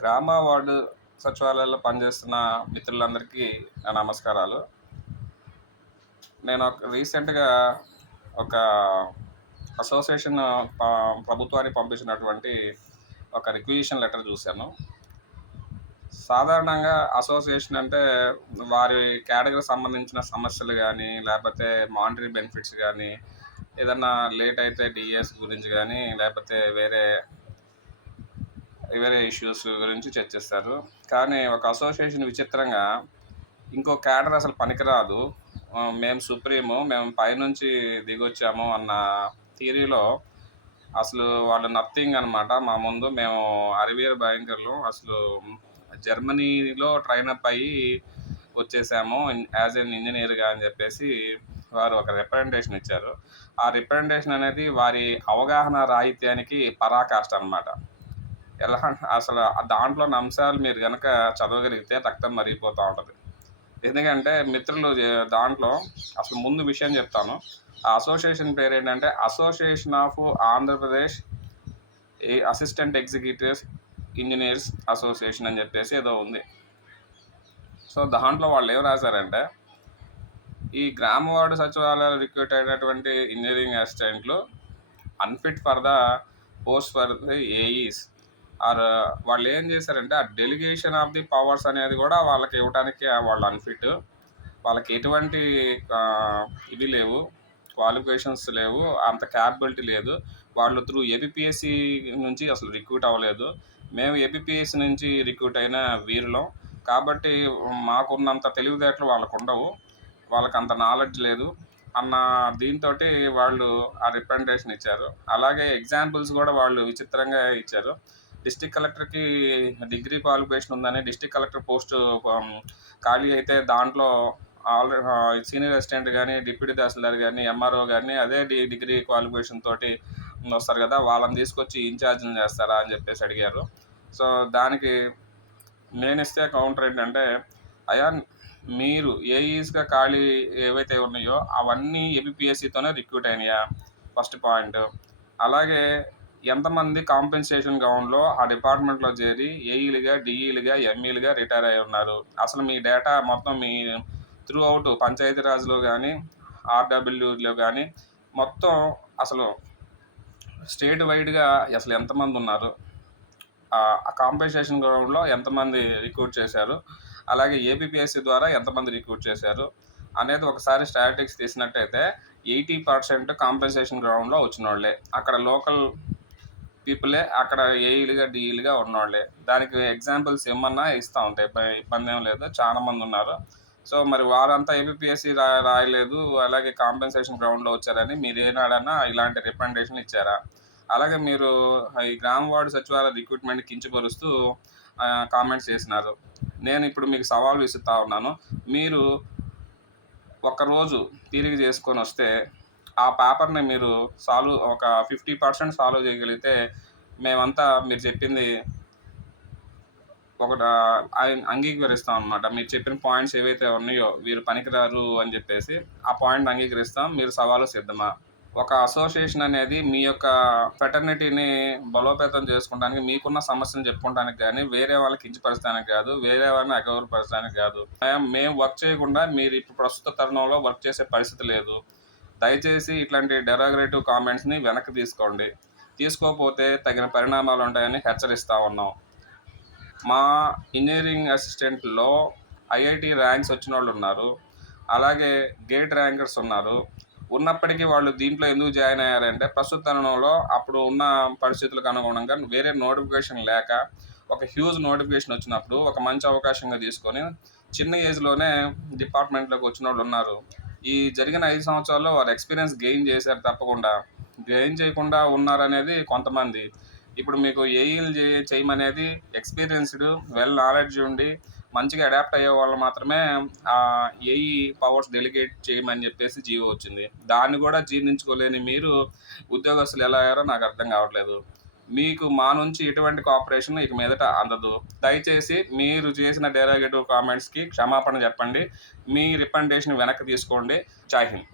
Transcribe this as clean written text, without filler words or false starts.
గ్రామ వార్డు సచివాలయాల్లో పనిచేస్తున్న మిత్రులందరికీ నా నమస్కారాలు. నేను రీసెంట్‌గా ఒక అసోసియేషన్ ప్రభుత్వానికి పంపించినటువంటి ఒక రిక్విజిషన్ లెటర్ చూశాను. సాధారణంగా అసోసియేషన్ అంటే వారి కేటగిరీకి సంబంధించిన సమస్యలు గానీ, లేకపోతే మానిటరీ బెనిఫిట్స్ గానీ, ఏదన్నా లేట్ అయితే డీఎస్ గురించి గానీ, లేకపోతే వేరే వేరే ఇష్యూస్ గురించి చర్చిస్తారు. కానీ ఒక అసోసియేషన్ విచిత్రంగా ఇంకో క్యాడర్ అసలు పనికిరాదు, మేము సుప్రీము, మేము పైనుంచి దిగొచ్చాము అన్న థియరీలో అసలు వాళ్ళు నథింగ్ అనమాట. మా ముందు మేము అరివీర భయంకరులు. అసలు జర్మనీలో ట్రైనప్ అయ్యి వచ్చేసాము యాజ్ ఎన్ ఇంజనీర్గా అని చెప్పేసి వారు ఒక రిప్రజెంటేషన్ ఇచ్చారు. ఆ రిప్రజెంటేషన్ అనేది వారి అవగాహన రాహిత్యానికి పరాకాష్ట అనమాట. ఎలా అసలు దాంట్లోని అంశాలు మీరు కనుక చదవగలిగితే రక్తం మరిగిపోతూ ఉంటుంది. ఎందుకంటే మిత్రులు దాంట్లో అసలు ముందు విషయం చెప్తాను. ఆ అసోసియేషన్ పేరు ఏంటంటే association of Andhra Pradesh assistant executives engineers association అని చెప్పేసి ఏదో ఉంది. సో దాంట్లో వాళ్ళు ఏం రాశారంటే, ఈ గ్రామ వార్డు సచివాలయాలు రిక్రూట్ అయినటువంటి ఇంజనీరింగ్ అసిస్టెంట్లు unfit for the post for the AEs are వాళ్ళు ఏం చేశారంటే ఆ డెలిగేషన్ ఆఫ్ ది పవర్స్ అనేది కూడా వాళ్ళకి ఇవ్వడానికి వాళ్ళు అన్ఫిట్. వాళ్ళకి ఎటువంటి ఇవి లేవు, క్వాలిఫికేషన్స్ లేవు, అంత క్యాపబిలిటీ లేదు. వాళ్ళు త్రూ ఏపీఎస్సి నుంచి అసలు రిక్రూట్ అవ్వలేదు. మేము ఏపీఎస్సి నుంచి రిక్రూట్ అయిన వీరులం కాబట్టి మాకున్నంత తెలివితేటలు వాళ్ళకు ఉండవు, వాళ్ళకి అంత నాలెడ్జ్ లేదు అన్న దీంతో వాళ్ళు ఆ రిప్రజెంటేషన్ ఇచ్చారు. అలాగే ఎగ్జాంపుల్స్ కూడా వాళ్ళు విచిత్రంగా ఇచ్చారు. డిస్ట్రిక్ట్ కలెక్టర్కి డిగ్రీ క్వాలిఫికేషన్ ఉందని డిస్ట్రిక్ట్ కలెక్టర్ పోస్టు ఖాళీ అయితే దాంట్లో ఆల్రెడీ సీనియర్ అసిస్టెంట్ కానీ, డిప్యూటీ తహసీల్దార్ కానీ, ఎంఆర్ఓ కానీ అదే డిగ్రీ క్వాలిఫికేషన్ తోటి వస్తారు కదా, వాళ్ళని తీసుకొచ్చి ఇన్ఛార్జ్ని చేస్తారా అని చెప్పేసి అడిగారు. సో దానికి నేను ఇస్తే కౌంటర్ ఏంటంటే, అయా మీరు ఏఈస్గా ఖాళీ ఏవైతే ఉన్నాయో అవన్నీ ఏపీఎస్సితోనే రిక్రూట్ అయినాయా, ఫస్ట్ పాయింట్. అలాగే ఎంతమంది కాంపెన్సేషన్ గ్రౌండ్లో ఆ డిపార్ట్మెంట్లో చేరి ఏఈలుగా, డిఈలుగా, ఎంఈలుగా రిటైర్ అయి ఉన్నారు. అసలు మీ డేటా మొత్తం మీ త్రూ అవుట్ పంచాయతీరాజ్లో కానీ, ఆర్డబ్ల్యూలో కానీ మొత్తం అసలు స్టేట్ వైడ్గా అసలు ఎంతమంది ఉన్నారు, ఆ కాంపెన్సేషన్ గ్రౌండ్లో ఎంతమంది రిక్రూట్ చేశారు, అలాగే ఏపీఎస్సి ద్వారా ఎంతమంది రిక్రూట్ చేశారు అనేది ఒకసారి స్టాటిస్టిక్స్ తీసినట్టయితే 80% కాంపెన్సేషన్ గ్రౌండ్లో వచ్చిన వాళ్ళే, అక్కడ లోకల్ పీపులే, అక్కడ ఏఈలుగా, డిఈలుగా ఉన్నవాళ్ళే. దానికి ఎగ్జాంపుల్స్ ఏమన్నా ఇస్తూ ఉంటాయి, ఇబ్బంది ఏం లేదు, చాలా మంది ఉన్నారు. సో మరి వారంతా ఏపీఎస్సి రాయలేదు, అలాగే కాంపెన్సేషన్ గ్రౌండ్లో వచ్చారని మీరు ఏనాడన్నా ఇలాంటి రికమెండేషన్ ఇచ్చారా? అలాగే మీరు ఈ గ్రామ వార్డు సచివాలయ రిక్రూట్మెంట్ కించపరుస్తూ కామెంట్స్ చేసినారు. నేను ఇప్పుడు మీకు సవాల్ విసురుతా ఉన్నాను. మీరు ఒక్కరోజు తీరిక చేసుకొని వస్తే ఆ పేపర్ని మీరు ఒక 50% సాల్వ్ చేయగలిగితే మేమంతా మీరు చెప్పింది ఒకటి అంగీకరిస్తాం అనమాట. మీరు చెప్పిన పాయింట్స్ ఏవైతే ఉన్నాయో వీరు పనికిరారు అని చెప్పేసి ఆ పాయింట్ అంగీకరిస్తాం. మీరు సవాలు సిద్ధమా? ఒక అసోసియేషన్ అనేది మీ యొక్క ఫెటర్నిటీని బలోపేతం చేసుకోవడానికి, మీకున్న సమస్యను చెప్పుకోవడానికి కానీ, వేరే వాళ్ళకి కించపరచడానికి కాదు, వేరే వాళ్ళని అగౌరవపరచడానికి కాదు. మేము వర్క్ చేయకుండా మీరు ఇప్పుడు ప్రస్తుత తరుణంలో వర్క్ చేసే పరిస్థితి లేదు. దయచేసి ఇట్లాంటి డెరాగరేటివ్ కామెంట్స్ని వెనక్కి తీసుకోండి. తీసుకోకపోతే తగిన పరిణామాలు ఉంటాయని హెచ్చరిస్తూ ఉన్నాం. మా ఇంజనీరింగ్ అసిస్టెంట్లో ఐఐటి ర్యాంక్స్ వచ్చిన వాళ్ళు ఉన్నారు, అలాగే గేట్ ర్యాంకర్స్ ఉన్నారు. ఉన్నప్పటికీ వాళ్ళు దీంట్లో ఎందుకు జాయిన్ అయ్యారంటే ప్రస్తుత తరుణంలో అప్పుడు ఉన్న పరిస్థితులకు అనుగుణంగా వేరే నోటిఫికేషన్ లేక ఒక హ్యూజ్ నోటిఫికేషన్ వచ్చినప్పుడు ఒక మంచి అవకాశంగా తీసుకొని చిన్న ఏజ్లోనే డిపార్ట్మెంట్లోకి వచ్చిన వాళ్ళు ఉన్నారు. ఈ జరిగిన 5 సంవత్సరాల్లో వారు ఎక్స్పీరియన్స్ గెయిన్ చేశారు, తప్పకుండా గెయిన్ చేయకుండా ఉన్నారనేది కొంతమంది. ఇప్పుడు మీకు ఏఈలు చేయమనేది ఎక్స్పీరియన్స్డ్, వెల్ నాలెడ్జ్ ఉండి మంచిగా అడాప్ట్ అయ్యే వాళ్ళు మాత్రమే ఏఈ పవర్స్ డెలిగేట్ చేయమని చెప్పేసి జీవో వచ్చింది. దాన్ని కూడా జీర్ణించుకోలేని మీరు ఉద్యోగస్తులు ఎలా అయ్యారో నాకు అర్థం కావట్లేదు. మీకు మా నుంచి ఎటువంటి కోఆపరేషన్ ఇక మీదట అందదు. దయచేసి మీరు చేసిన డెరాగేటివ్ కామెంట్స్కి క్షమాపణ చెప్పండి, మీ రికమెండేషన్ వెనక్కి తీసుకోండి. జై హింద్.